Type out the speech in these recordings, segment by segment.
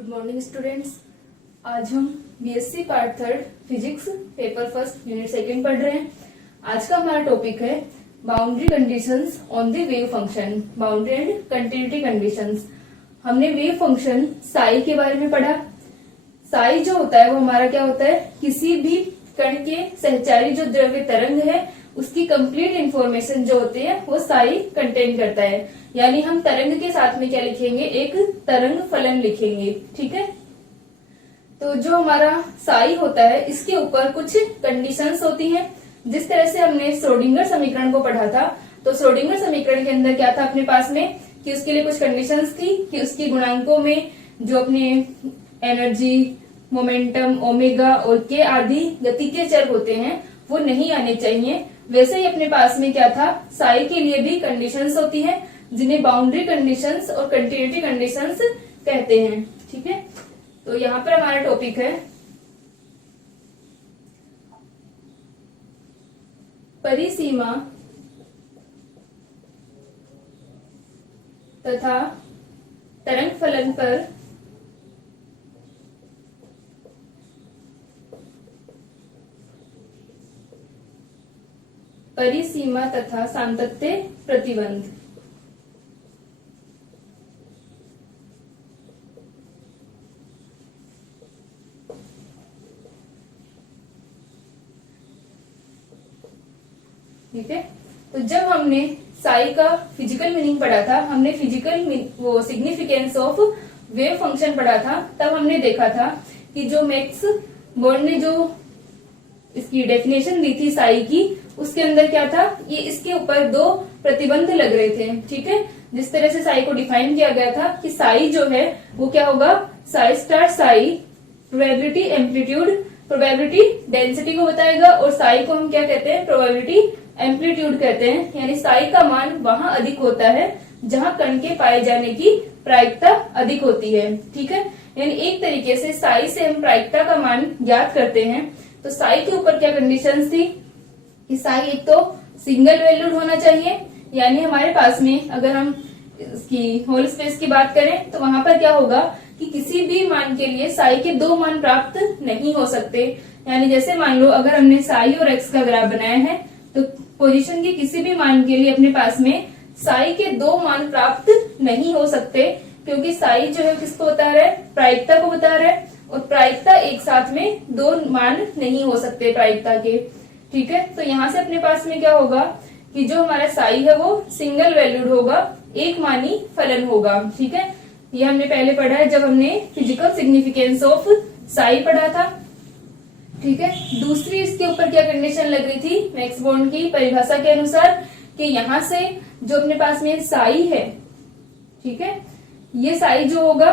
Good morning students. आज हम BSc part third physics paper first unit second पढ़ रहे हैं। आज का हमारा टॉपिक है boundary conditions on the wave function, boundary and continuity conditions. हमने वेव फंक्शन साई के बारे में पढ़ा। साई जो होता है वो हमारा क्या होता है, किसी भी कण के सहचारी जो द्रव्य तरंग है उसकी कंप्लीट इंफॉर्मेशन जो होती है वो साई कंटेन करता है। यानी हम तरंग के साथ में क्या लिखेंगे, एक तरंग फलन लिखेंगे। ठीक है, तो जो हमारा साई होता है इसके ऊपर कुछ कंडीशंस होती हैं। जिस तरह से हमने श्रोडिंगर समीकरण को पढ़ा था, तो श्रोडिंगर समीकरण के अंदर क्या था अपने पास में कि उसके लिए कुछ कंडीशंस थी कि उसकी गुणांकों में जो अपने एनर्जी, मोमेंटम, ओमेगा और के आदि गति के चर होते हैं वो नहीं आने चाहिए। वैसे ही अपने पास में क्या था, साई के लिए भी कंडीशंस होती हैं जिन्हें बाउंड्री कंडीशंस और कंटिन्यूटी कंडीशंस कहते हैं। ठीक है, तो यहाँ पर हमारा टॉपिक है परिसीमा तथा तरंग फलन पर परिसीमा तथा सातत्य प्रतिबंध। ठीक है, तो जब हमने साई का फिजिकल मीनिंग पढ़ा था, हमने फिजिकल वो सिग्निफिकेंस ऑफ वेव फंक्शन पढ़ा था, तब हमने देखा था कि जो मैक्स बोर्न ने जो इसकी डेफिनेशन दी थी साई की, उसके अंदर क्या था, ये इसके ऊपर दो प्रतिबंध लग रहे थे। ठीक है, जिस तरह से साई को डिफाइन किया गया था कि साई जो है वो क्या होगा, Sai star Sai probability amplitude, probability density को बताएगा, और साई को हम क्या कहते हैं, प्रोबेबिलिटी एम्पलीट्यूड कहते हैं। यानी साई का मान वहां अधिक होता है जहां कण के पाए जाने की प्रायिकता अधिक होती है। ठीक है, यानी एक तरीके से साई से हम प्रायिकता का मान ज्ञात करते हैं। तो साई के ऊपर क्या कंडीशंस थी कि साई एक तो सिंगल वैल्यूड होना चाहिए, यानी हमारे पास में अगर हम इसकी होल स्पेस की बात करें तो वहां पर क्या होगा कि किसी भी मान के लिए साई के दो मान प्राप्त नहीं हो सकते। यानी जैसे मान लो अगर हमने साई और एक्स का ग्राफ बनाया है तो पोजीशन के किसी भी मान के लिए अपने पास में साई के दो मान प्राप्त नहीं हो सकते, क्योंकि साई जो है किसको बता रहा है, प्रायिकता को बता रहा है, और प्रायिकता एक साथ में दो मान नहीं हो सकते प्रायिकता के। ठीक है, तो यहाँ से अपने पास में क्या होगा कि जो हमारा साई है वो सिंगल वैल्यूड होगा, एक मानी फलन होगा। ठीक है, ये हमने पहले पढ़ा है जब हमने फिजिकल सिग्निफिकेंस ऑफ साई पढ़ा था। ठीक है, दूसरी इसके ऊपर क्या कंडीशन लग रही थी मैक्स बोर्न की परिभाषा के अनुसार कि यहाँ से जो अपने पास में साई है, ठीक है, ये साई जो होगा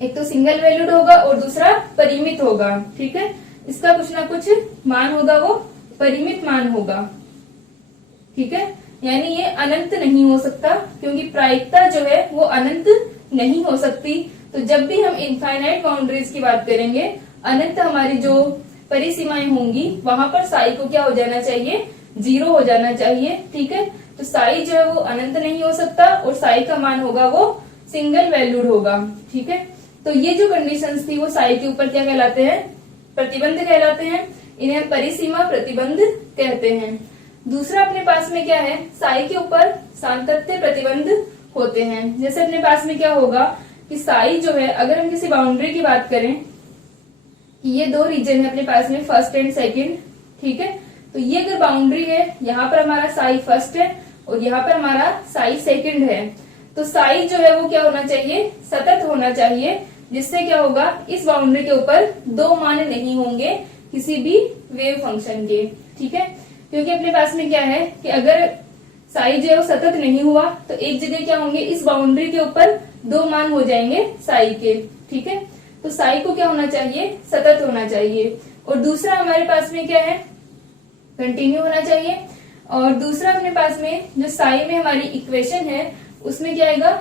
एक तो सिंगल वैल्यूड होगा और दूसरा परिमित होगा। ठीक है, इसका कुछ ना कुछ मान होगा, वो परिमित मान होगा। ठीक है, यानी ये अनंत नहीं हो सकता, क्योंकि प्रायिकता जो है वो अनंत नहीं हो सकती। तो जब भी हम इनफाइनाइट बाउंड्रीज की बात करेंगे, अनंत हमारी जो परिसीमाएं होंगी वहां पर साई को क्या हो जाना चाहिए, जीरो हो जाना चाहिए। ठीक है, तो साई जो है वो अनंत नहीं हो सकता और साई का मान होगा वो सिंगल वैल्यूड होगा। ठीक है, तो ये जो कंडीशंस थी वो साई के ऊपर क्या कहलाते हैं, प्रतिबंध कहलाते हैं। इन्हें हम परिसीमा प्रतिबंध कहते हैं। दूसरा अपने पास में क्या है, साई के ऊपर सातत्य प्रतिबंध होते हैं। जैसे अपने पास में क्या होगा कि साई जो है, अगर हम किसी बाउंड्री की बात करें कि ये दो रीजन है अपने पास में, फर्स्ट एंड सेकंड। ठीक है, तो ये अगर बाउंड्री है, यहाँ पर हमारा साई फर्स्ट है और यहाँ पर हमारा साई सेकंड है, तो साई जो है वो क्या होना चाहिए, सतत होना चाहिए। जिससे क्या होगा, इस बाउंड्री के ऊपर दो मान नहीं होंगे किसी भी वेव फंक्शन के। ठीक है, क्योंकि अपने पास में क्या है कि अगर साई जो है वो सतत नहीं हुआ तो एक जगह क्या होंगे, इस बाउंड्री के ऊपर दो मान हो जाएंगे साई के। ठीक है, तो साई को क्या होना चाहिए, सतत होना चाहिए। और दूसरा हमारे पास में क्या है, कंटिन्यू होना चाहिए। और दूसरा अपने पास में जो साई में हमारी इक्वेशन है उसमें क्या आएगा,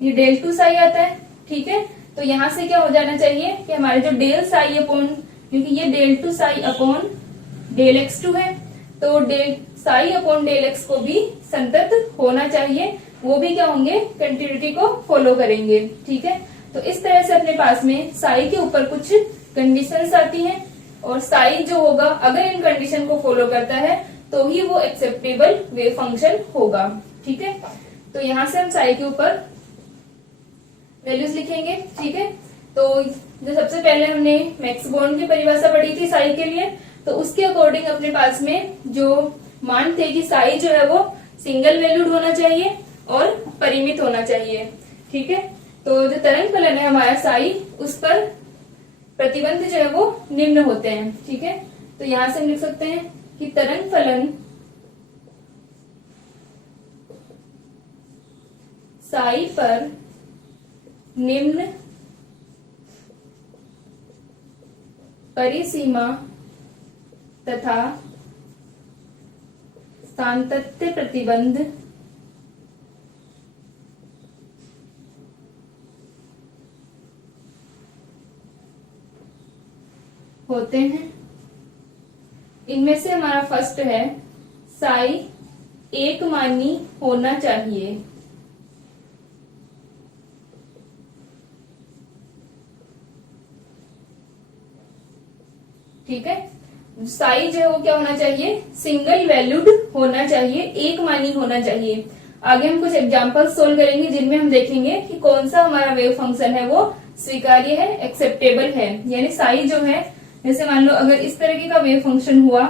ये डेल टू साई आता है। ठीक है, तो यहाँ से क्या हो जाना चाहिए कि हमारे जो डेल साई अपॉन, क्योंकि ये del two psi upon del x two है, तो del psi upon del x को भी संतत होना चाहिए। वो भी क्या होंगे, कंटिन्यूटी को फॉलो करेंगे। ठीक है, तो इस तरह से अपने पास में साई के ऊपर कुछ कंडीशंस आती हैं और साई जो होगा अगर इन कंडीशन को फॉलो करता है तो ही वो एक्सेप्टेबल वेव फंक्शन होगा। ठीक है, तो यहां से हम साई के ऊपर वैल्यूज लिखेंगे। ठीक है, तो जो सबसे पहले हमने मैक्स बॉर्न की परिभाषा पढ़ी थी साई के लिए, तो उसके अकॉर्डिंग अपने पास में जो मान थे कि साई जो है वो सिंगल वैल्यूड होना चाहिए और परिमित होना चाहिए। ठीक है, तो जो तरंग फलन है हमारा साई, उस पर प्रतिबंध जो है वो निम्न होते हैं। ठीक है, तो यहां से हम लिख सकते हैं कि तरंग फलन साई पर निम्न परिसीमा तथा सातत्य प्रतिबंध होते हैं। इनमें से हमारा फर्स्ट है साई एक मानी होना चाहिए। ठीक है, साई जो है वो क्या होना चाहिए, सिंगल वैल्यूड होना चाहिए, एक मानी होना चाहिए। आगे हम कुछ एग्जांपल्स सोल्व करेंगे जिनमें हम देखेंगे कि कौन सा हमारा वेव फंक्शन है वो स्वीकार्य है, एक्सेप्टेबल है। यानी साई जो है, जैसे मान लो अगर इस तरीके का वेव फंक्शन हुआ,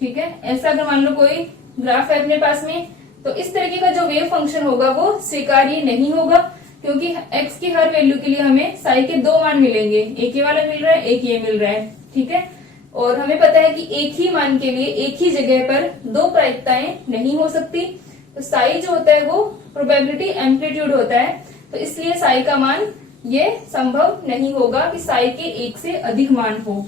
ठीक है, ऐसा अगर मान लो कोई ग्राफ है अपने पास में, तो इस तरीके का जो वेव फंक्शन होगा वो स्वीकार्य नहीं होगा, क्योंकि x की हर वैल्यू के लिए हमें साई के दो मान मिलेंगे, एक ये वाला मिल रहा है, एक ये मिल रहा है। ठीक है, और हमें पता है कि एक ही मान के लिए एक ही जगह पर दो प्रायिकताएं नहीं हो सकती, तो साई जो होता है वो प्रोबेबिलिटी एम्पलीट्यूड होता है, तो इसलिए साई का मान ये संभव नहीं होगा कि साई के एक से अधिक मान हो।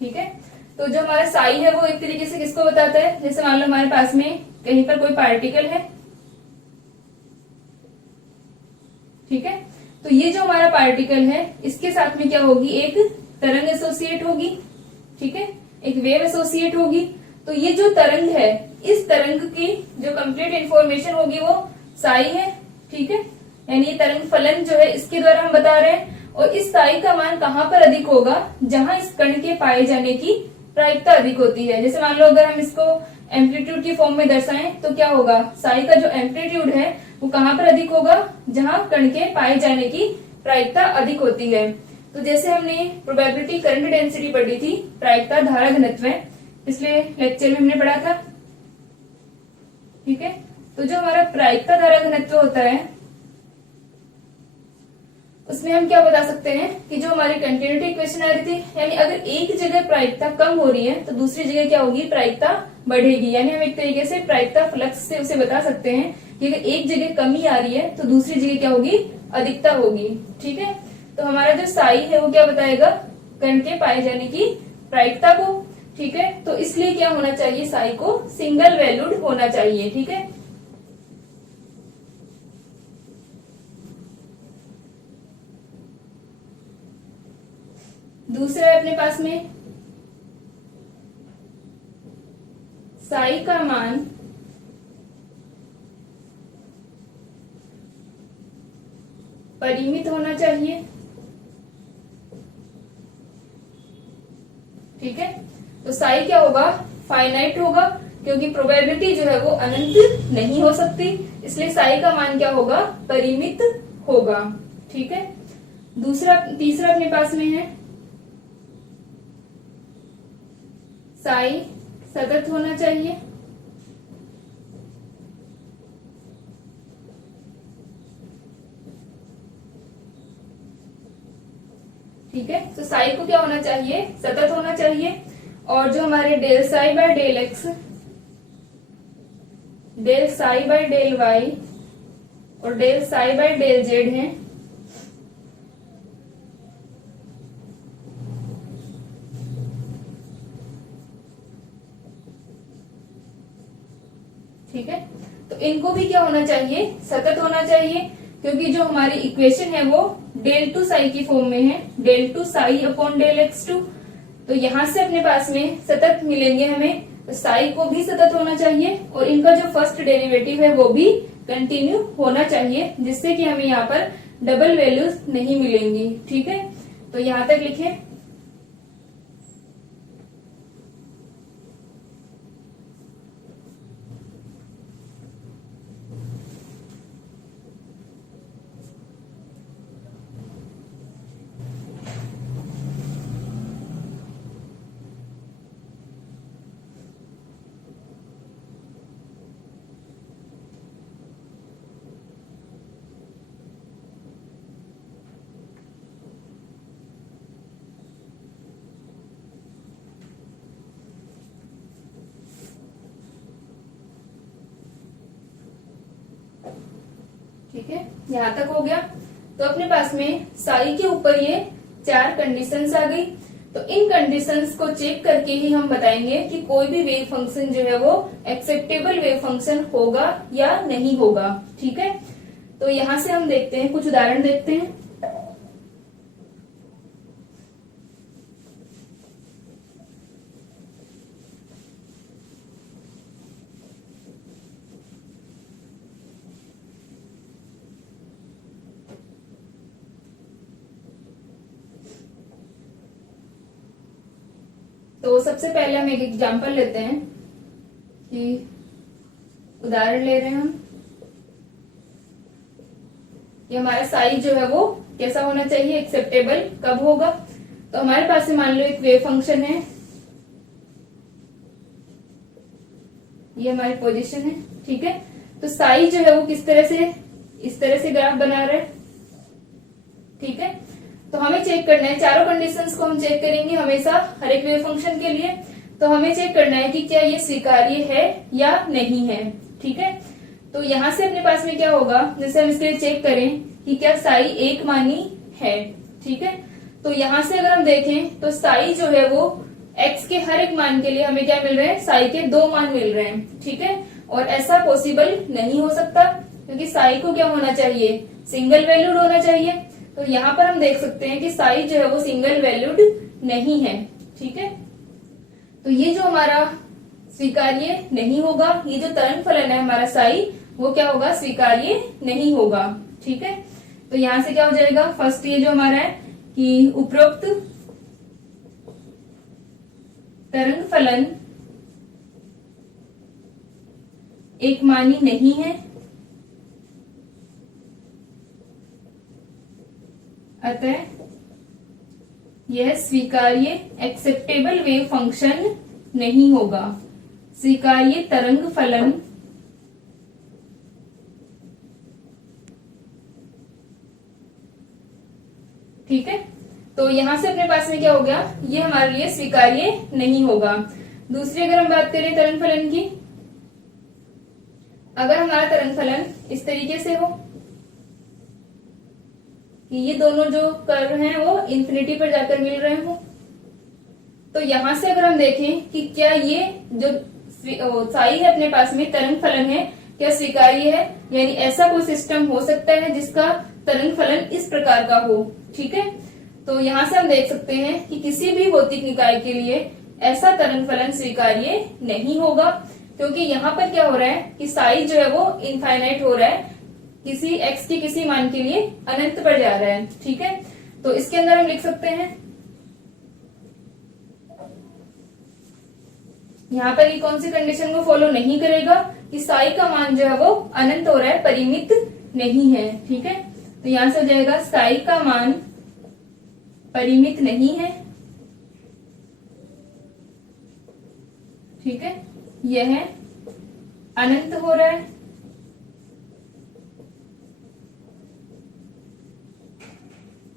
ठीक है, तो जो हमारा साई है वो एक तरीके से किसको बताता है, जैसे मान लो हमारे पास में कहीं पर कोई पार्टिकल है। ठीक है, तो ये जो हमारा पार्टिकल है इसके साथ में क्या होगी, एक तरंग एसोसिएट होगी। ठीक है, एक वेव एसोसिएट होगी। तो ये जो तरंग है, इस तरंग की जो कंप्लीट इंफॉर्मेशन होगी वो साई है। ठीक है, यानी ये तरंग फलन जो है इसके द्वारा हम बता रहे हैं। और इस साई का मान कहाँ पर अधिक होगा, जहां इस कण के पाए जाने की प्रायिकता अधिक होती है। जैसे मान लो अगर हम इसको एम्पलीट्यूड की फॉर्म में दर्शाएं तो क्या होगा, साई का जो एम्पलीट्यूड है वो कहाँ पर अधिक होगा, जहां कण के पाए जाने की प्रायिकता अधिक होती है। तो जैसे हमने प्रोबेबिलिटी करंट डेंसिटी पढ़ी थी, प्रायिकता धारा घनत्व पिछले लेक्चर में हमने पढ़ा था। ठीक है, तो जो हमारा प्रायिकता धारा घनत्व होता है उसमें हम क्या बता सकते हैं कि जो हमारी कंटिन्यूटी इक्वेशन आ रही थी, यानी अगर एक जगह प्रायिकता कम हो रही है तो दूसरी जगह क्या होगी, प्रायिकता बढ़ेगी। यानी हम एक तरीके से प्रायिकता फ्लक्स से उसे बता सकते हैं कि अगर एक जगह कमी आ रही है तो दूसरी जगह क्या होगी, अधिकता होगी। ठीक है, तो हमारा जो साई है वो क्या बताएगा, कण के पाए जाने की प्रायिकता को। ठीक है, तो इसलिए क्या होना चाहिए, साई को सिंगल वैल्यूड होना चाहिए। ठीक है, दूसरा है अपने पास में साई का मान परिमित होना चाहिए। ठीक है, तो साई क्या होगा, फाइनाइट होगा, क्योंकि प्रोबेबिलिटी जो है वो अनंत नहीं हो सकती, इसलिए साई का मान क्या होगा, परिमित होगा। ठीक है, तीसरा अपने पास में है साई सतत होना चाहिए। ठीक है, तो साई को क्या होना चाहिए, सतत होना चाहिए। और जो हमारे del psi by del X, del psi by del Y और del psi by del Z है, ठीक है, तो इनको भी क्या होना चाहिए, सतत होना चाहिए, क्योंकि जो हमारी इक्वेशन है वो डेल टू साई की फॉर्म में है, del two psi upon del x two. तो यहां से अपने पास में सतत मिलेंगे हमें, तो साई को भी सतत होना चाहिए और इनका जो फर्स्ट डेरिवेटिव है वो भी कंटिन्यू होना चाहिए, जिससे कि हमें यहाँ पर डबल वैल्यूज नहीं मिलेंगी। ठीक है, तो यहां तक लिखें। ठीक है, यहां तक हो गया। तो अपने पास में साई के ऊपर ये 4 कंडीशंस आ गई। तो इन कंडीशंस को चेक करके ही हम बताएंगे कि कोई भी वेव फंक्शन जो है वो एक्सेप्टेबल वेव फंक्शन होगा या नहीं होगा। ठीक है, तो यहां से हम देखते हैं, कुछ उदाहरण देखते हैं। तो सबसे पहले हम एक एग्जांपल लेते हैं कि उदाहरण ले रहे हैं हम कि हमारा साइज जो है वो कैसा होना चाहिए, एक्सेप्टेबल कब होगा। तो हमारे पास से मान लो एक वेव फंक्शन है, ये हमारी पोजीशन है। ठीक है, तो साइज जो है वो किस तरह से, इस तरह से ग्राफ बना रहा है। ठीक है, तो हमें चेक करना है, चारों कंडीशंस को हम चेक करेंगे हमेशा हर एक वेव फंक्शन के लिए। तो हमें चेक करना है कि क्या ये स्वीकार्य है या नहीं है। ठीक है, तो यहां से अपने पास में क्या होगा, जैसे हम इसके लिए चेक करें कि क्या साई एक मानी है। ठीक है, तो यहां से अगर हम देखें तो साई जो है वो x के हर एक मान के लिए हमें क्या मिल रहे हैं, साई के 2 मान मिल रहे हैं। ठीक है, और ऐसा पॉसिबल नहीं हो सकता, क्योंकि साई को क्या होना चाहिए, सिंगल वैल्यूड होना चाहिए। तो यहाँ पर हम देख सकते हैं कि साई जो है वो सिंगल वैल्यूड नहीं है। ठीक है, तो ये जो हमारा स्वीकार्य नहीं होगा, ये जो तरंग फलन है हमारा साई, वो क्या होगा, स्वीकार्य नहीं होगा। ठीक है, तो यहां से क्या हो जाएगा, फर्स्ट ये जो हमारा है कि उपरोक्त तरंग फलन एक मानी नहीं है, अतः यह स्वीकार्य एक्सेप्टेबल वेव फंक्शन नहीं होगा। स्वीकार्य तरंग फलन ठीक है, तो यहां से अपने पास में क्या हो गया, ये हमारे लिए स्वीकार्य नहीं होगा। दूसरी अगर हम बात करें तरंग फलन की, अगर हमारा तरंग फलन इस तरीके से हो कि ये दोनों जो कर्व हैं वो इंफिनिटी पर जाकर मिल रहे हो, तो यहां से अगर हम देखें कि क्या ये जो साई है अपने पास में तरंग फलन है क्या स्वीकार्य है, यानी ऐसा कोई सिस्टम हो सकता है जिसका तरंग फलन इस प्रकार का हो। ठीक है, तो यहां से हम देख सकते हैं कि किसी भी भौतिक निकाय के लिए ऐसा तरंग फलन स्वीकार्य नहीं होगा, क्योंकि यहाँ पर क्या हो रहा है कि साई जो है वो इनफाइनाइट हो रहा है, किसी x के किसी मान के लिए अनंत पर जा रहा है। ठीक है, तो इसके अंदर हम लिख सकते हैं, यहाँ पर ये कौन सी कंडीशन को फॉलो नहीं करेगा कि साई का मान जो है वो अनंत हो रहा है, परिमित नहीं है। ठीक है, तो यहां से हो जाएगा साई का मान परिमित नहीं है। ठीक है, यह अनंत हो रहा है,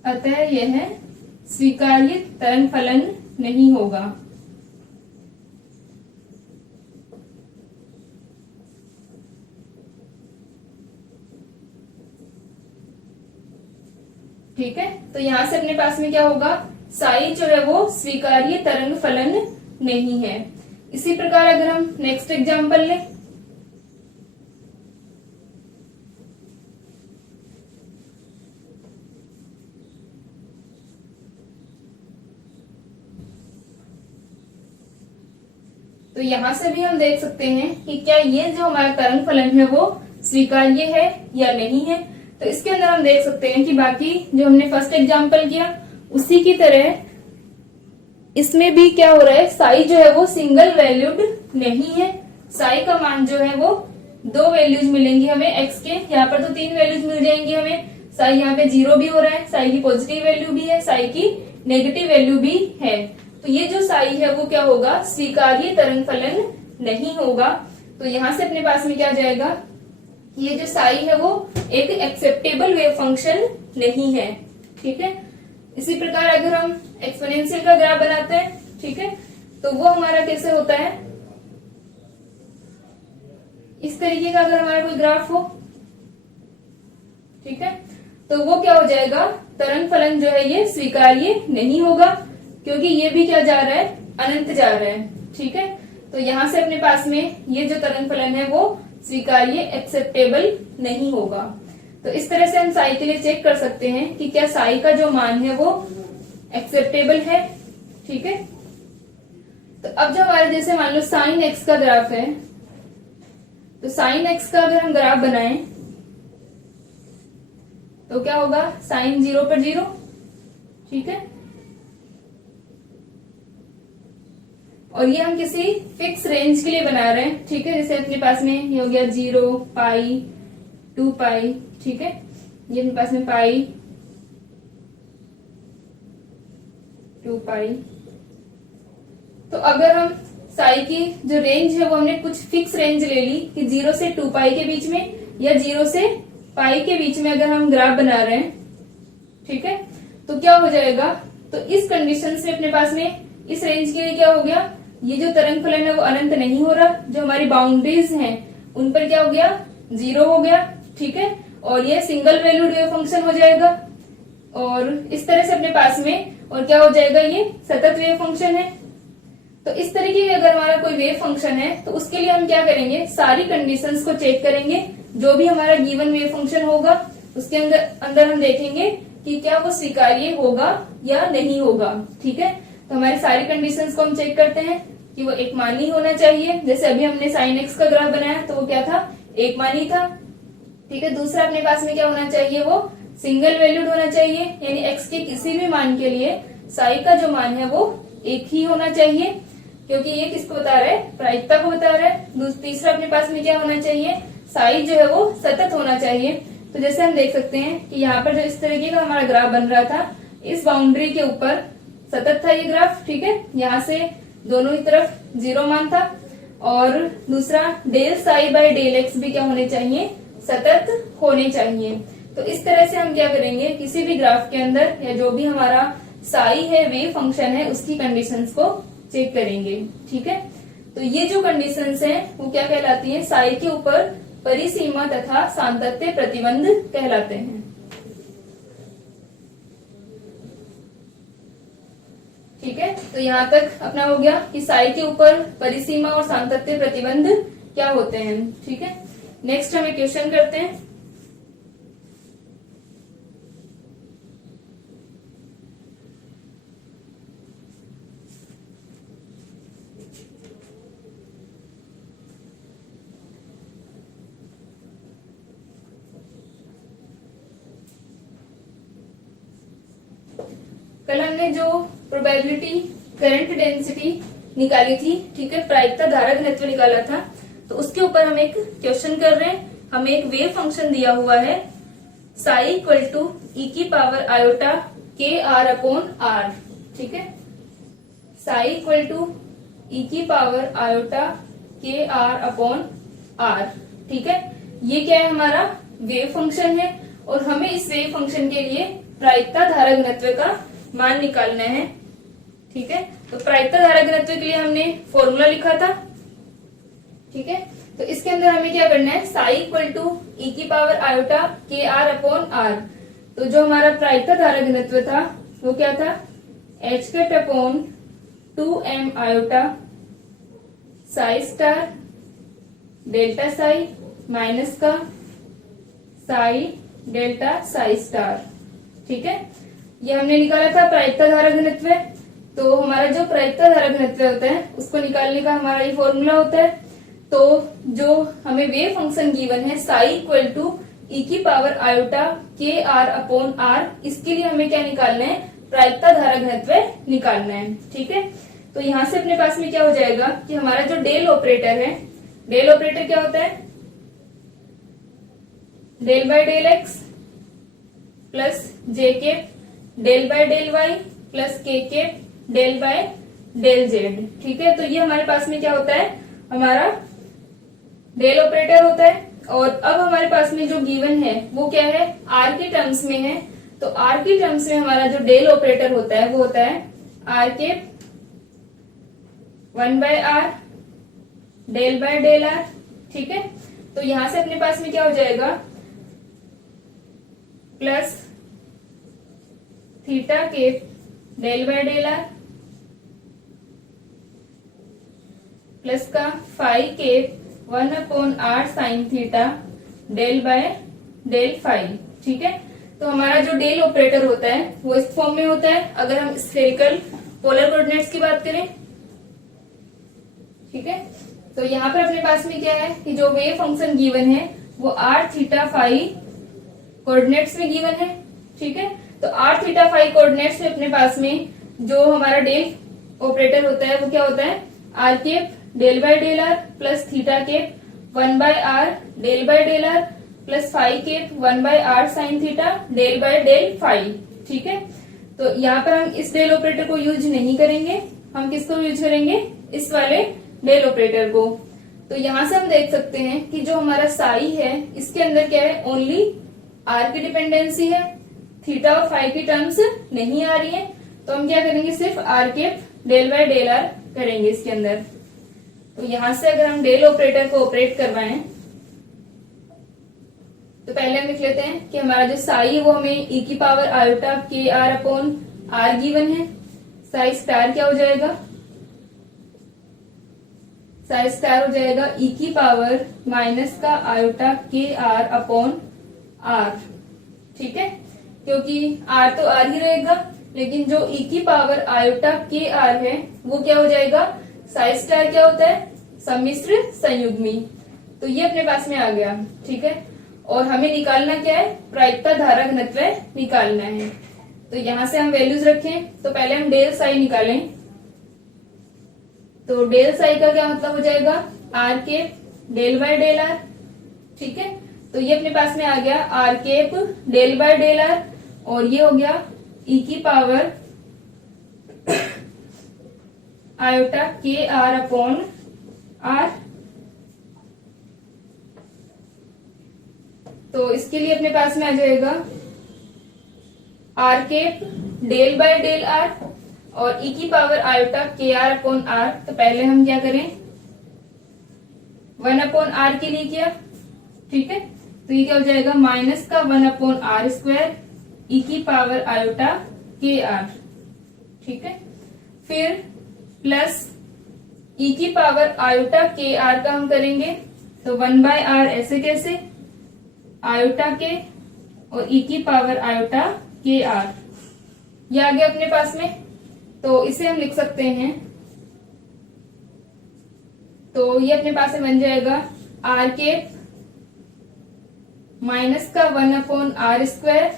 अतः यह स्वीकार्य तरंग फलन नहीं होगा। ठीक है, तो यहां से अपने पास में क्या होगा, साई जो है वो स्वीकार्य तरंग फलन नहीं है। इसी प्रकार अगर हम नेक्स्ट एग्जांपल लें, तो यहां से भी हम देख सकते हैं कि क्या ये जो हमारा तरंग फलन है वो स्वीकार्य है या नहीं है। तो इसके अंदर हम देख सकते हैं कि बाकी जो हमने फर्स्ट एग्जाम्पल किया उसी की तरह इसमें भी क्या हो रहा है, साई जो है वो सिंगल वैल्यूड नहीं है। साई का मान जो है वो 2 वैल्यूज मिलेंगी हमें एक्स के, यहाँ पर तो 3 वैल्यूज मिल जाएंगी हमें। साई यहाँ पे 0 भी हो रहा है, साई की पॉजिटिव वैल्यू भी है, साई की नेगेटिव वैल्यू भी है। तो ये जो साई है वो क्या होगा, स्वीकार्य तरंग फलन नहीं होगा। तो यहाँ से अपने पास में क्या जाएगा, ये जो साई है वो एक एक्सेप्टेबल वेव फंक्शन नहीं है। ठीक है, इसी प्रकार अगर हम एक्सपोनेंशियल का ग्राफ बनाते हैं, ठीक है, तो वो हमारा कैसे होता है, इस तरीके का अगर हमारा कोई ग्राफ हो, ठीक है, तो वो क्या हो जाएगा, तरंग फलन जो है ये स्वीकार्य नहीं होगा, क्योंकि ये भी क्या जा रहा है, अनंत जा रहा है। ठीक है, तो यहां से अपने पास में ये जो तरंग फलन है वो स्वीकार्य एक्सेप्टेबल नहीं होगा। तो इस तरह से हम साई के लिए चेक कर सकते हैं कि क्या साई का जो मान है वो एक्सेप्टेबल है। ठीक है, तो अब जो हमारे जैसे मान लो साइन एक्स का ग्राफ है, तो साइन एक्स का अगर हम ग्राफ बनाएं तो क्या होगा, साइन 0 पर 0। ठीक है, और ये हम किसी फिक्स रेंज के लिए बना रहे हैं। ठीक है, जैसे अपने पास में ये हो गया 0, पाई, 2 पाई। ठीक है, ये अपने पास में पाई, 2 पाई। तो अगर हम साई की जो रेंज है वो हमने कुछ फिक्स रेंज ले ली कि 0 से 2 पाई के बीच में या 0 से पाई के बीच में अगर हम ग्राफ बना रहे हैं, ठीक है, तो क्या हो जाएगा, तो इस कंडीशन से अपने पास में इस रेंज के लिए क्या हो गया, ये जो तरंग फलन है वो अनंत नहीं हो रहा, जो हमारी बाउंड्रीज हैं उन पर क्या हो गया, 0 हो गया। ठीक है, और ये सिंगल वैल्यूड वेव फंक्शन हो जाएगा, और इस तरह से अपने पास में और क्या हो जाएगा, ये सतत वेव फंक्शन है। तो इस तरीके की अगर हमारा कोई वेव फंक्शन है तो उसके लिए हम क्या करेंगे, सारी कंडीशंस को चेक करेंगे। जो भी हमारा गिवन वेव फंक्शन होगा उसके अंदर हम देखेंगे कि क्या वो स्वीकार्य होगा या नहीं होगा। ठीक है, तो हमारी सारी कंडीशंस को हम चेक करते हैं कि वो एक मानी होना चाहिए। जैसे अभी हमने साइन एक्स का ग्राफ बनाया तो वो क्या था, एक मानी था। ठीक है, दूसरा अपने पास में क्या होना चाहिए, वो सिंगल वैल्यूड होना चाहिए, यानी एक्स के किसी भी मान के लिए साई का जो मान है वो एक ही होना चाहिए, क्योंकि ये किसको बता रहा है, प्रायिकता को बता रहा है। तीसरा अपने पास में क्या होना चाहिए, साई जो है वो सतत होना चाहिए। तो जैसे हम देख सकते हैं कि यहाँ पर जो इस तरीके का हमारा ग्राफ बन रहा था, इस बाउंड्री के ऊपर सतत था ये ग्राफ। ठीक है, यहाँ से दोनों ही तरफ 0 मान था, और दूसरा del psi by del x भी क्या होने चाहिए, सतत होने चाहिए। तो इस तरह से हम क्या करेंगे, किसी भी ग्राफ के अंदर या जो भी हमारा साई है वेव फंक्शन है उसकी कंडीशंस को चेक करेंगे। ठीक है, तो ये जो कंडीशंस हैं वो क्या कहलाती हैं, साई के ऊपर परिसीमा तथा सातत्य प्रतिबंध कहलाते हैं। ठीक है, तो यहाँ तक अपना हो गया कि साई के ऊपर परिसीमा और सातत्य प्रतिबंध क्या होते हैं। ठीक है, नेक्स्ट हम एक क्वेश्चन करते हैं। कल हमने जो प्रोबेबिलिटी करंट डेंसिटी निकाली थी, ठीक है, प्रायिकता धारा घनत्व निकाला था, तो उसके ऊपर हम एक क्वेश्चन कर रहे हैं। हमें एक वेव फंक्शन दिया हुआ है साई इक्वल टू ई की power iota k r upon r. ठीक है, साई इक्वल टू ई की power iota k r upon r. ठीक है, ये क्या है, हमारा वेव फंक्शन है, और हमें इस वेव फंक्शन के लिए प्रायिकता धारा घनत्व का मान निकालना है। ठीक है, तो प्रायिकता धारा घनत्व के लिए हमने फॉर्मूला लिखा था। ठीक है, तो इसके अंदर हमें क्या करना है, साई इक्वल टू ई की power iota k r upon r. तो जो हमारा प्रायिकता धारा घनत्व था वो क्या था, H cut upon 2m iota psi star delta Sai minus का साई डेल्टा साई स्टार। ठीक है, ये हमने निकाला था प्रायिकता धारा घनत्व। तो हमारा जो प्रायिकता धारा घनत्व होता है उसको निकालने का हमारा ये फॉर्मूला होता है। तो जो हमें वेव फंक्शन गिवन है साई इक्वल टू ई की power iota k r upon are, इसके लिए हमें क्या निकालना है, प्रायिकता धारा घनत्व निकालना है। ठीक है, तो यहां से अपने पास में क्या हो जाएगा कि हमारा जो डेल ऑपरेटर है, डेल ऑपरेटर क्या होता है, del by del X plus J K del by del Y plus K del by del Z. ठीक है, तो ये हमारे पास में क्या होता है, हमारा डेल ऑपरेटर होता है। और अब हमारे पास में जो गिवन है वो क्या है, आर के टर्म्स में है। तो आर के टर्म्स में हमारा जो डेल ऑपरेटर होता है वो होता है आर के 1 by r del by del r. ठीक है, तो यहां से अपने पास में क्या हो जाएगा, प्लस थीटा के del by del r plus का फाई के 1 upon r sine theta del by del phi. ठीक है, तो हमारा जो डेल ऑपरेटर होता है वो इस फॉर्म में होता है अगर हम स्फेरिकल पोलर कोऑर्डिनेट्स की बात करें। ठीक है, तो यहाँ पर अपने पास में क्या है कि जो वेव फंक्शन गिवन है वो आर थीटा फाई कोऑर्डिनेट्स में गिवन है। ठीक है, तो आर थीटा फाई कोऑर्डिनेट्स में अपने पास में जो हमारा डेल ऑपरेटर होता है वो क्या होता है, r cap del by del r plus theta cap 1 by r del by del r plus phi cap 1 by r sine theta del by del phi. ठीक है, तो यहाँ पर हम इस डेल ऑपरेटर को यूज नहीं करेंगे, हम किसको यूज करेंगे, इस वाले डेल ऑपरेटर को। तो यहां से हम देख सकते हैं कि जो हमारा साई है इसके अंदर क्या है, ओनली आर की डिपेंडेंसी है, थीटा और फाई की टर्म्स नहीं आ रही है। तो हम क्या करेंगे, सिर्फ आर के डेल बाय डेल आर करेंगे इसके अंदर। तो यहां से अगर हम डेल ऑपरेटर को ऑपरेट करवाएं तो पहले हम लिख लेते हैं कि हमारा जो साई है वो हमें ई की power iota k r upon are given है। साई स्टार क्या हो जाएगा, साई स्टार हो जाएगा ई की पावर माइनस का iota k r upon r. ठीक है, क्योंकि आर तो आर ही रहेगा, लेकिन जो ई की पावर आयोटा के आर है वो क्या हो जाएगा, साई स्टार क्या होता है, सम्मिश्र संयुग्मी। तो ये अपने पास में आ गया। ठीक है, और हमें निकालना क्या है, प्रायिकता धारा घनत्व निकालना है। तो यहां से हम वैल्यूज रखें, तो पहले हम डेल साई निकालें। तो डेल साई का क्या मतलब हो जाएगा, r cap del by del r. ठीक है, तो ये अपने पास में आ गया r cap del by del r, और ये हो गया ई की power iota k r upon r. तो इसके लिए अपने पास में आ जाएगा r cap del by del r और ई की power iota k r upon r. तो पहले हम क्या करें, 1 अपॉन आर के लिए किया। ठीक है, तो ये क्या हो जाएगा, माइनस का 1 अपॉन आर स्क्वायर ई की पावर आयोटा के आर। ठीक है, फिर प्लस ई की पावर आयोटा के आर का हम करेंगे, तो 1 बाय आर ऐसे कैसे, आयोटा के और ई की पावर आयोटा के आर, ये आ गया अपने पास में। तो इसे हम लिख सकते हैं, तो ये अपने पास में बन जाएगा आर के माइनस का 1 अपॉन आर स्क्वायर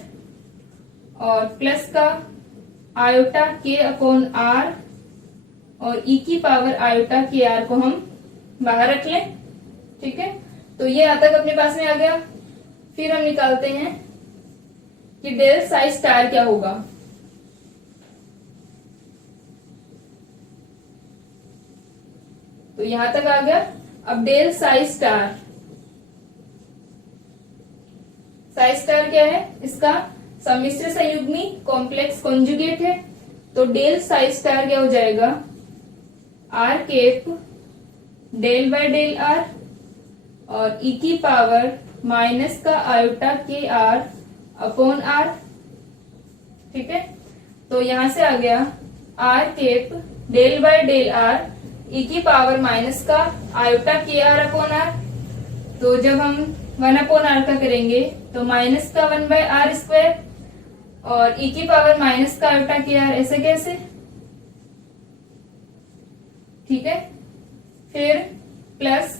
और प्लस का आयोटा के अपॉन आर और ई की पावर आयोटा के आर को हम बाहर रख लें। ठीक है, तो ये यहाँ तक अपने पास में आ गया। फिर हम निकालते हैं कि डेल साई स्टार क्या होगा। तो यहां तक आ गया। अब del psi star, psi star क्या है, इसका सम्मिश्र संयुग्मी कॉम्प्लेक्स कॉन्जुगेट है। तो डेल साई स्टार क्या हो जाएगा, r cap del by del r और ई की पावर माइनस का iota k r upon r. ठीक है, तो यहां से आ गया r cap del by del r e की पावर माइनस का iota k r upon r. तो जब हम 1 अपॉन आर का करेंगे तो माइनस का 1 बाय आर स्क्वायर और ई की पावर माइनस का आयोटा के आर ऐसे कैसे। ठीक है, फिर प्लस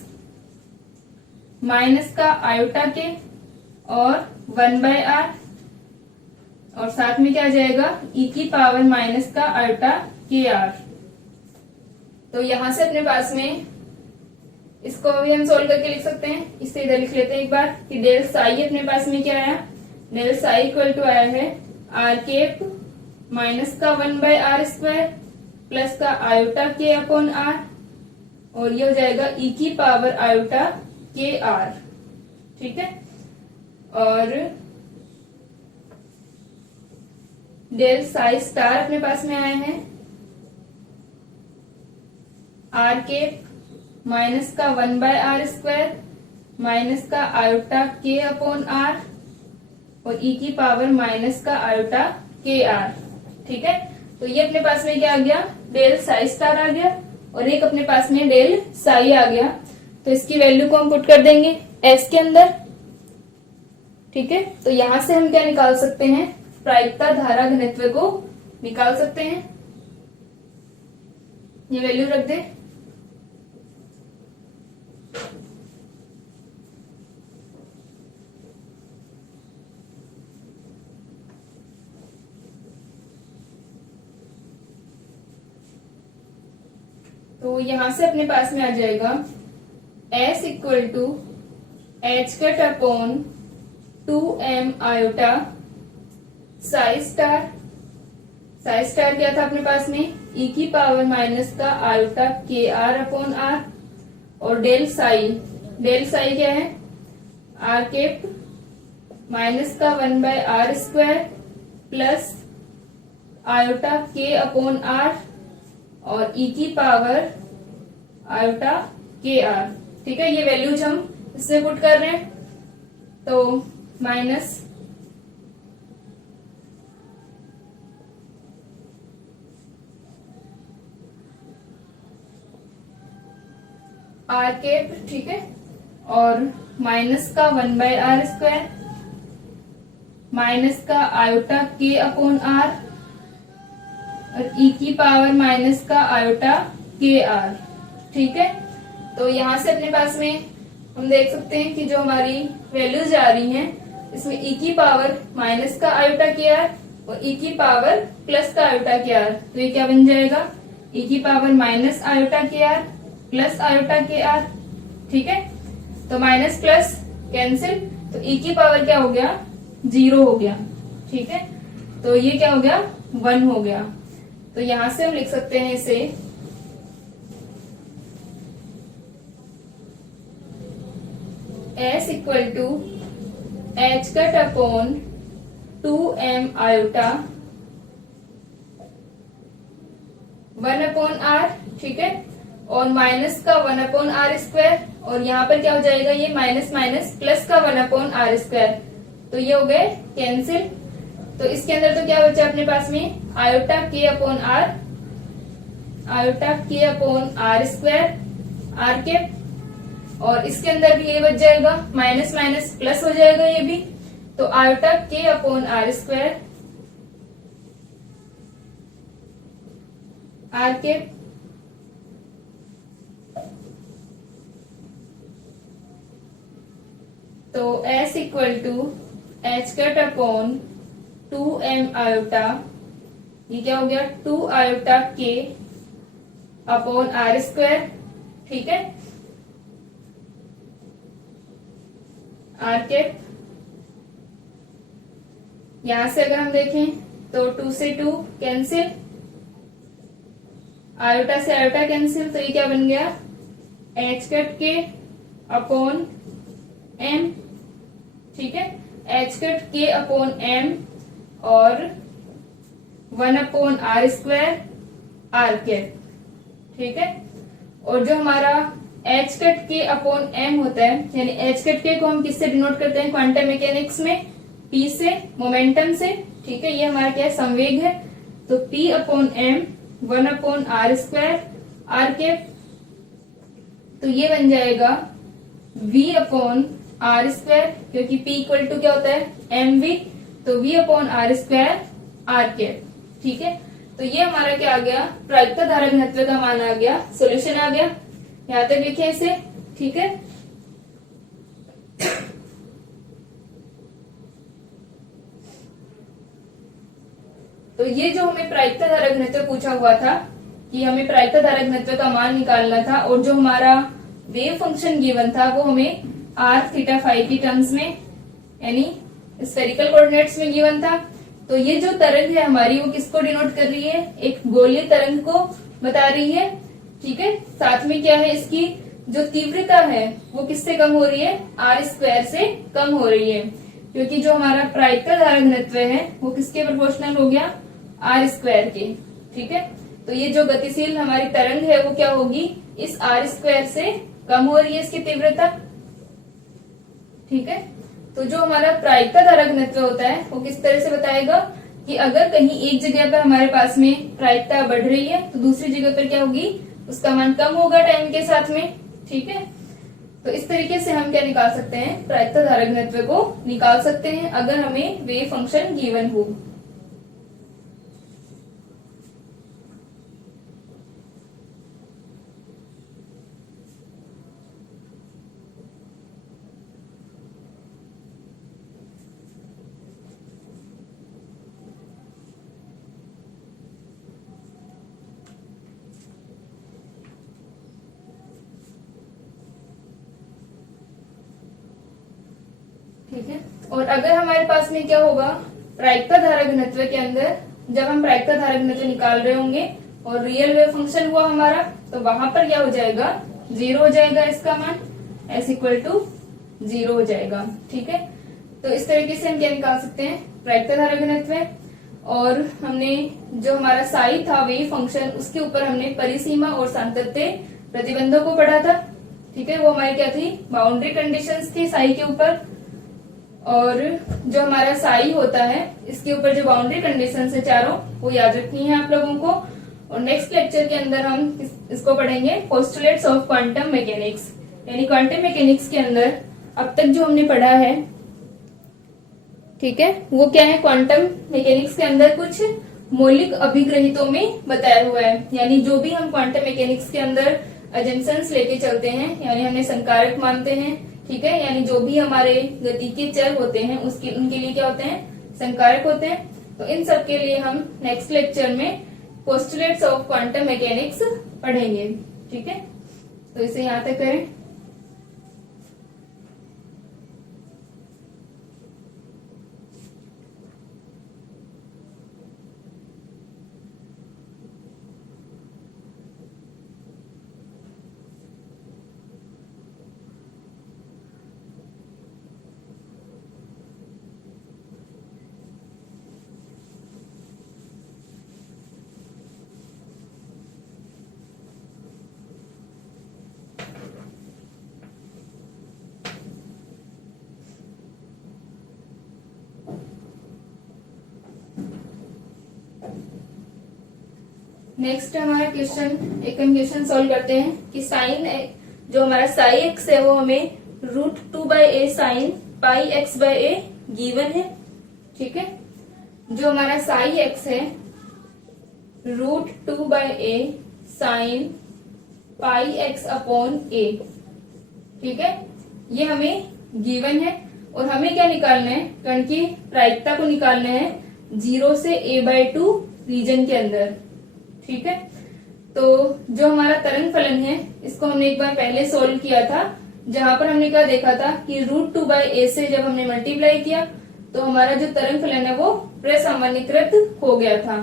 माइनस का आयोटा के और 1/r और साथ में क्या आ जाएगा e की पावर माइनस का आयोटा के आर। तो यहां से अपने पास में इसको भी हम सोल्व करके लिख सकते हैं। इससे इधर लिख लेते हैं एक बार कि डेल साई अपने पास में क्या आया, डेल साई इक्वल टू आया है आर केप माइनस का 1/r² प्लस का आयोटा के अपॉन आर और ये हो जाएगा e की पावर आयोटा के आर। ठीक है, और डेल साई स्टार अपने पास में आए हैं आर केप माइनस का 1/r² माइनस का आयोटा के अपॉन आर और e की पावर माइनस का आयोटा के आर। ठीक है, तो ये अपने पास में क्या आ गया, डेल साई स्टार आ गया और एक अपने पास में डेल साई आ गया। तो इसकी वैल्यू को हम पुट कर देंगे एस के अंदर। ठीक है, तो यहां से हम क्या निकाल सकते हैं, प्रायिकता धारा घनत्व को निकाल सकते हैं। ये वैल्यू रख दे, तो यहां से अपने पास में आ जाएगा S equal to h cut upon 2m iota psi star. Psi star क्या था अपने पास में, e की पावर माइनस का iota k r upon r और डेल साई क्या है आर केप माइनस का 1/r² plus iota k upon r और e की पावर आयोटा के आर। ठीक है, ये वैल्यूज हम इसमें पुट कर रहे हैं। तो माइनस आर केप, ठीक है, और माइनस का 1/r² माइनस का आयोटा के अपॉन आर और e की पावर माइनस का आयोटा के आर। ठीक है, तो यहां से अपने पास में हम देख सकते हैं कि जो हमारी वैल्यूज आ रही हैं इसमें e की पावर माइनस का आयोटा के आर और e की पावर प्लस का आयोटा के आर। तो ये क्या बन जाएगा, e की power minus iota k are plus iota k r. ठीक है, तो माइनस प्लस कैंसिल, तो e की पावर क्या हो गया, 0 हो गया। ठीक है, तो ये क्या हो गया, 1 हो गया। तो यहां से हम लिख सकते हैं इसे S equal to h cut upon 2m iota 1/r। ठीक है, और माइनस का 1/r² और यहाँ पर क्या हो जाएगा, ये माइनस माइनस प्लस का 1/r²। तो ये हो गए कैंसिल। तो इसके अंदर तो क्या बचा अपने पास में iota k upon are, iota k upon r² are के, और इसके अंदर भी ये बच जाएगा, माइनस माइनस प्लस हो जाएगा ये भी। तो iota k upon r² are k, तो S equal to h cut upon 2m iota, ये क्या हो गया, 2 आयोटा के अपॉन r²। ठीक है, आर के, यहां से अगर हम देखें तो 2 से 2 कैंसिल, आयोटा से आयोटा कैंसिल, तो ये क्या बन गया, एच कट के अपॉन m। ठीक है, एच कट के अपॉन m और 1/r² आर के। ठीक है, और जो हमारा एच कट के अपॉन m होता है, यानी एच कट के को हम किससे डिनोट करते हैं क्वांटम मैकेनिक्स में, p से, मोमेंटम से। ठीक है, ये हमारा क्या है, संवेग है। तो p upon m 1/r² are k, तो ये बन जाएगा v अपॉन r², क्योंकि p इक्वल टू क्या होता है, mv, तो v अपॉन r² आर के। ठीक है, तो ये हमारा क्या आ गया, प्रायिकता धारा घनत्व का मान आ गया, सॉल्यूशन आ गया। यहां तक लिखे इसे। ठीक है, तो ये जो हमें प्रायिकता धारक घनत्व पूछा हुआ था कि हमें प्रायिकता धारक घनत्व का मान निकालना था, और जो हमारा वेव फंक्शन गिवन था वो हमें r थीटा फाई की टर्म्स में यानी स्फेरिकल कोऑर्डिनेट्स में गिवन था। तो ये जो तरंग है हमारी वो किसको डिनोट कर रही है, एक गोलीय तरंग को बता रही है। ठीक है, साथ में क्या है, इसकी जो तीव्रता है वो किससे कम हो रही है, आर स्क्वायर से कम हो रही है, क्योंकि जो हमारा प्रायिकता धारक घनत्व है वो किसके प्रोपोर्शनल हो गया, आर स्क्वायर के। ठीक है, तो ये जो गतिशील हमारी तरंग है वो क्या होगी, इस आर स्क्वायर से कम हो रही है इसकी तीव्रता। ठीक है, तो जो हमारा प्रायिकता धारक घनत्व होता है वो किस तरह से बताएगा कि अगर कहीं एक जगह पर हमारे पास में प्रायिकता बढ़ रही है तो दूसरी जगह पर क्या होगी, उसका मान कम होगा टाइम के साथ में। ठीक है, तो इस तरीके से हम क्या निकाल सकते हैं, प्रायिकता धारक घनत्व को निकाल सकते हैं अगर हमें वेव फंक्शन गिवन हो। ठीक है, और अगर हमारे पास में क्या होगा, प्रायिकता धारक घनत्व के अंदर जब हम प्रायिकता धारक घनत्व निकाल रहे होंगे और रियल वेव फंक्शन हुआ हमारा, तो वहां पर क्या हो जाएगा, 0 हो जाएगा, इसका मान s इक्वल टू 0 हो जाएगा। ठीक है, तो इस तरीके से हम क्या निकाल सकते हैं, प्रायिकता धारक घनत्व। और हमने जो हमारा साई था वेव फंक्शन, उसके ऊपर हमने परिसीमा और सातत्य प्रतिबंधों को पढ़ा था। ठीक है, वो हमारी क्या थी, बाउंड्री कंडीशंस थी साई के ऊपर। और जो हमारा साई होता है इसके ऊपर जो बाउंड्री कंडीशन है चारों, वो याद रखनी है आप लोगों को। और नेक्स्ट लेक्चर के अंदर हम इसको पढ़ेंगे पोस्टुलेट्स ऑफ क्वांटम मैकेनिक्स, यानी क्वांटम मैकेनिक्स के अंदर अब तक जो हमने पढ़ा है, ठीक है, वो क्या है, क्वांटम मैकेनिक्स के अंदर कुछ मौलिक अभिग्रहितों में बताया हुआ है। यानी जो भी हम क्वांटम मैकेनिक्स के अंदर अजम्पशंस लेके चलते हैं, यानी हमने संकारक मानते हैं। ठीक है, यानी जो भी हमारे गति के चर होते हैं उसके उनके लिए क्या होते हैं, संकारक होते हैं। तो इन सब के लिए हम नेक्स्ट लेक्चर में पोस्टुलेट्स ऑफ क्वांटम मैकेनिक्स पढ़ेंगे। ठीक है, तो इसे यहाँ तक करें। नेक्स्ट हमारा क्वेश्चन, एक हम क्वेश्चन सॉल्व करते हैं कि साइन जो हमारा साई एक्स है वो हमें √2/a sine pi X by A given है। ठीक है, जो हमारा साई एक्स है √2/a sine pi X upon A. ठीक है, ये हमें गिवन है और हमें क्या निकालना है, कण की प्रायिकता को निकालना है 0 से a/2 रीजन के अंदर। ठीक है, तो जो हमारा तरंग फलन है इसको हमने एक बार पहले सोल्व किया था, जहां पर हमने क्या देखा था कि √2/a से जब हमने मल्टीप्लाई किया तो हमारा जो तरंग फलन है वो प्रसामान्यीकृत हो गया था।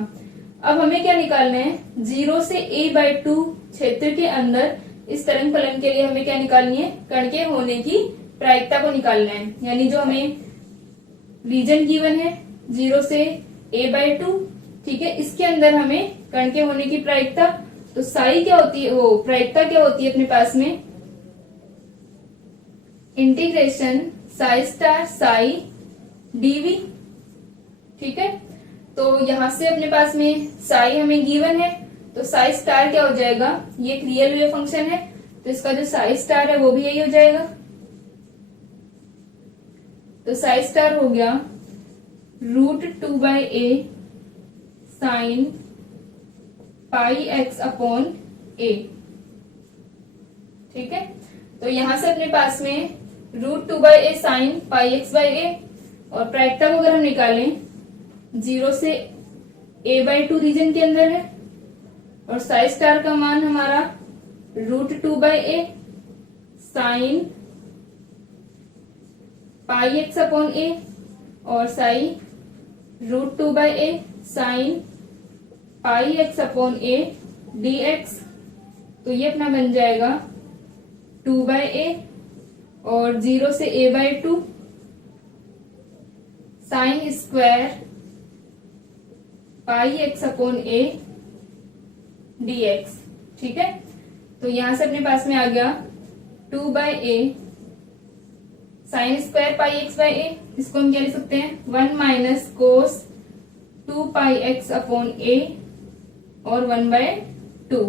अब हमें क्या निकालना है, 0 से a/2 क्षेत्र के अंदर इस तरंग फलन के लिए हमें क्या निकालनी है, कण के होने की प्रायिकता को निकालना है। यानी जो हमें रीजन गिवन है 0 से a/2, ठीक है, इसके अंदर हमें कण के होने की प्रायिकता, तो साई क्या होती है, वो प्रायिकता क्या होती है अपने पास में, integration psi star psi d v. ठीक है, तो यहां से अपने पास में साई हमें गिवन है, तो साई स्टार क्या हो जाएगा, ये एक रियल वेव फंक्शन है, तो इसका जो साई स्टार है वो भी यही हो जाएगा। तो साई स्टार हो गया √2/a sine pi X upon A. ठीक है, तो यहां से अपने पास में √2/a sine pi X by A, और प्रायिकता को अगर हम निकालें 0 से a/2 रीजन के अंदर है और साई स्टार का मान हमारा √2/a साइन πx/a और Sai √2/a sign πx/a dx। तो ये अपना बन जाएगा 2/a और 0 से a/2 sine square πx/a dx। ठीक है, तो यहां से अपने पास में आ गया 2/a साइन स्क्वायर πx/a, इसको हम क्या लिख सकते हैं 1 माइनस कोस 2πx/a और 1/2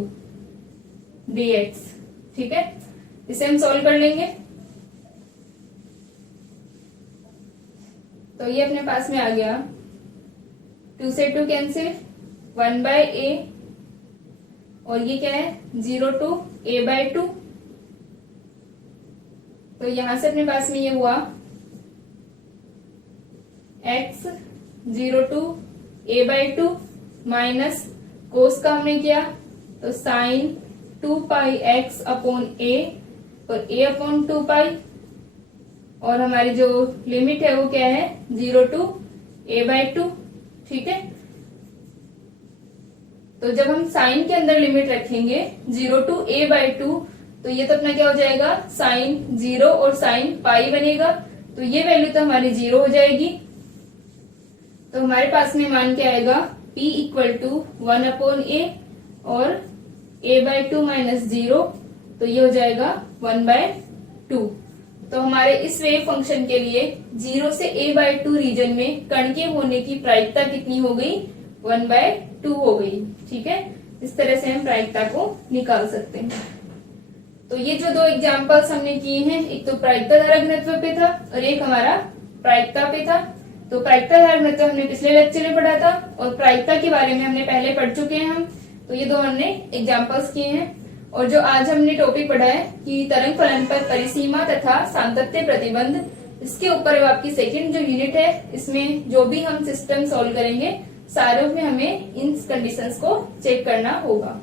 dx। ठीक है, इसे हम सॉल्व कर लेंगे। तो ये अपने पास में आ गया 2 से 2 कैंसिल 1/a और ये क्या है 0 to a/2। तो यहां से अपने पास में ये हुआ x 0 to a/2 minus cos का हमने किया तो साइन 2πx/a और a/2π और हमारी जो लिमिट है वो क्या है 0 to a/2। ठीक है, तो जब हम साइन के अंदर लिमिट रखेंगे 0 to a/2 तो ये तो अपना क्या हो जाएगा साइन 0 और साइन पाई बनेगा, तो ये वैल्यू तो हमारी 0 हो जाएगी। तो हमारे पास में मान क्या आएगा p = 1/a और a/2 माइनस 0, तो ये हो जाएगा 1/2। तो हमारे इस वेव फंक्शन के लिए 0 से a/2 रीजन में कण के होने की प्रायिकता कितनी हो गई 1/2 हो गई। ठीक है, इस तरह से हम प्रायिकता को निकाल सकते हैं। तो ये जो 2 एग्जांपल्स हमने किए हैं, एक तो प्रायिकता धारा घनत्व पे था और एक हमारा प्रायिकता पे था। तो प्रायिकता धारा घनत्व हमने पिछले लेक्चर में पढ़ा था और प्रायिकता के बारे में हमने पहले पढ़ चुके हैं हम। तो ये 2 हमने एग्जांपल्स किए हैं और जो आज हमने टॉपिक पढ़ा है कि तरंग फलन पर परिसीमा तथा सातत्य प्रतिबंध, इसके ऊपर आपकी सेकंड जो यूनिट है इसमें जो भी हम सिस्टम सॉल्व करेंगे सारों में हमें इन कंडीशंस को चेक करना होगा।